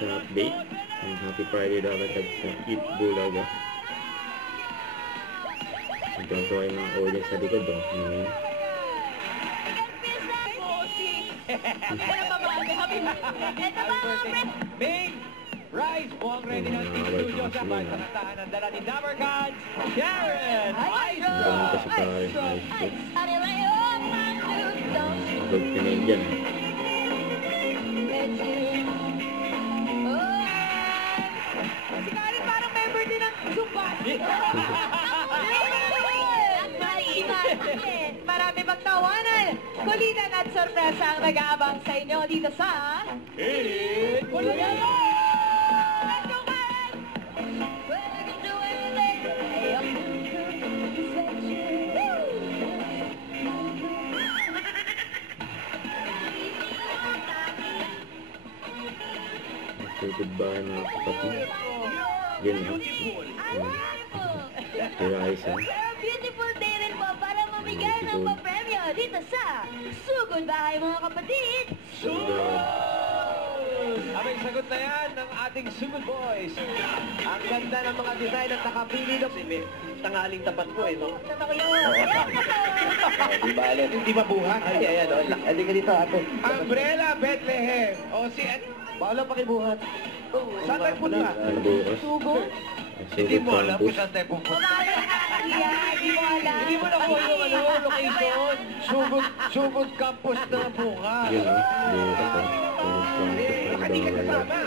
sa update. And happy Friday dapat sa Eat Bulaga. Ito kayo mga audience sa likod oh. Bing! Rise! Buwang ready ng Team Studio sa pagkakataan ng dala ni Dabber Gods, Sharon! Ice! Huwag pinayin dyan eh. Si Karen parang member din ng Zumba. Marami pagtawanan, kulitan at sorpresa ang nag-aabang sa inyo dito sa Eat Bulaga! Goodbye mga kapatid. Ganyan. Kaya Isa. Beautiful day rin po para mamigay ng papremyo dito sa Sugod Bahay mga kapatid. Sugod. Abay, sagot na yan ng ating Sugod Boys. Ang ganda ng mga design at nakapili ng tangaling tapat ko eh, no? Tama ko yun. Di ba, Alan? Hindi mabuhat. Ay, ayan, o. Hindi ka dito, ate. Umbrella Bethlehem. O, si... Paula pakibuhat. Saan tayo punta? Bukas. Sugod? Hindi mo alam kung saan tayo pupunta. Hindi mo alam. Hindi mo na po yung location. Sugod campus na bukas. Yun bukas oh. Hindi ka kasama.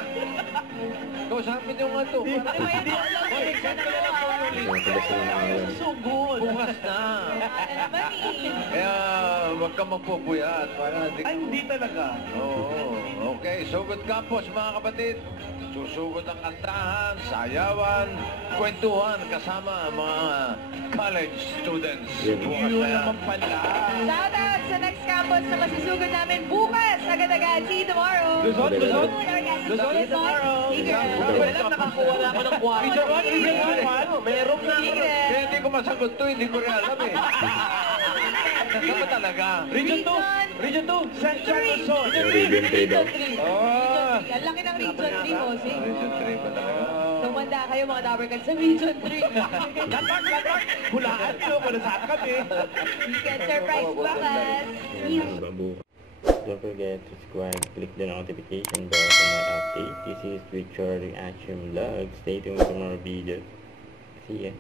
Kausapin yung nga ito. Hindi alam. Hoy, saan ka na lang po yung Sugod. Bukas na. Kaya huwag ka magpupuyat. Ay, hindi talaga. Oo. Okay, Sugod Campus mga kapatid. Susugod ang kantahan, sayawan, kwentuhan kasama mga college students. Bukas na yan. Shout out sa next campus na masusugod namin bukas. Agad-agad. See you tomorrow. Luzon. Tomorrow. Alam, nakakuha na ako ng kwarto. Region 1? Meron na ako. Kaya hindi ko masagot to, hindi ko rin alam eh. Hindi ba talaga? Region 2. Region 2. Central Luzon. Region 3 daw. Ang laki ng Region 3 mo, see? Region 3 ba talaga? Tumanda kayo mga Dabber Gods sa Region 3. Latak! Hulaan nyo kung nasaan kami. Weekend surprise bukas. Don't forget to subscribe, click the notification bell for my update. This is Richard Reaction Vlog. Stay tuned for more videos. See ya.